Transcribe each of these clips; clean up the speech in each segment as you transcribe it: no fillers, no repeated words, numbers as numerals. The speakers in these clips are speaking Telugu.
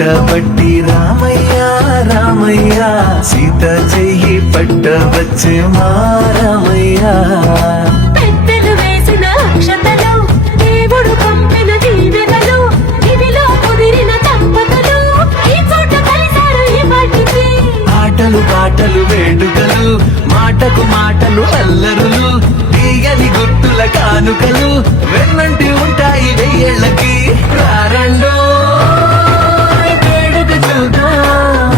పట్టబట్టి రామయ్య రామయ్య సీత చెయ్యి పట్టవచ్చే మా రామయ్య. పెద్దలు వేసిన అక్షతలు దేవుడు పంపిన దీవెనలు ఇవిలో కుదిరిన దంపతులు ఈ చోట కలిసారు ఈ పాటికి. ఆటలు పాటలు వేడుకలు మాటకు మాటలు అల్లరులు తీయని గుర్తుల కానుకలు వెన్నంటి ఉంటాయి వెయ్యేళ్ళకి. రారండో వేడుక చూద్దాం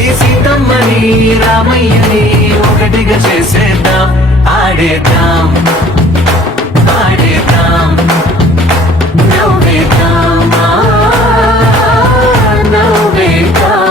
ఈ సీతమ్మని రామయ్యని ఒకటిగా చేసేద్దాం. ఆడేద్దాం ఆడేద్దాం నవ్వేద్దాం నవ్వేద్దాం.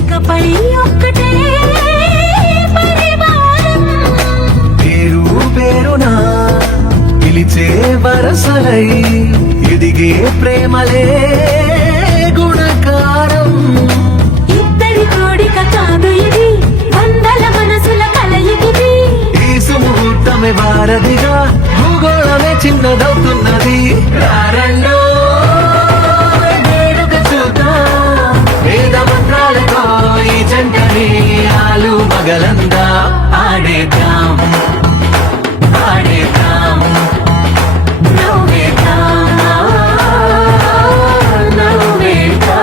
ఇకపై ఒక్కటే పరివారం పేరు పేరునా పిలిచే వరసలై ఎదిగే ప్రేమలే గుణకారం. ఇద్దరి కోడిక కాదు ఇది వందల మనసుల కలయికిది. ఈ సుముహూర్తమే వారధిగా భూగోళమే చిన్నదవుతున్నది. రారండో వేడుక చూద్దాం వేద మంత్రాలతో ఈ జంటని ఆలు మగలందా. ఆడేద్దాం ఆడేద్దాం నవ్వేద్దాం నవ్వేద్దాం.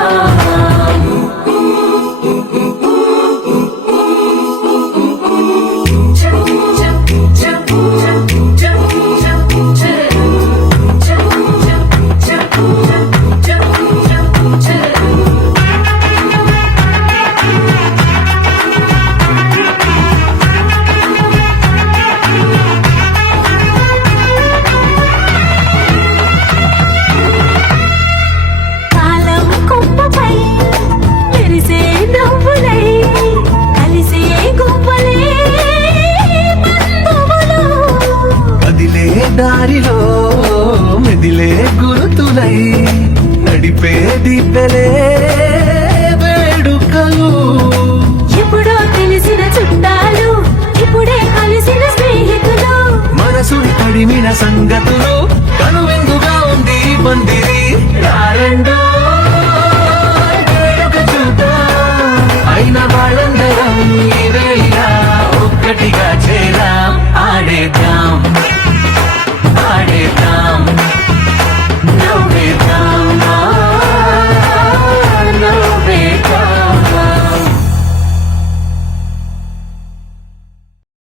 కాలం కుప్పపై మెరిసే నవ్వులై కలిసే గువ్వలే బంధువులు. కదిలే దారిలో మెదిలే గుర్తులై నడిపే దివ్వెలే వేడుకలు. ఎప్పుడో తెలిసిన చుట్టాలు ఇప్పుడే కలిసిన స్నేహితులు. మనసుని తడిమిన సంగతులు కనువిందుగా ఉంది ఈ పందిరి.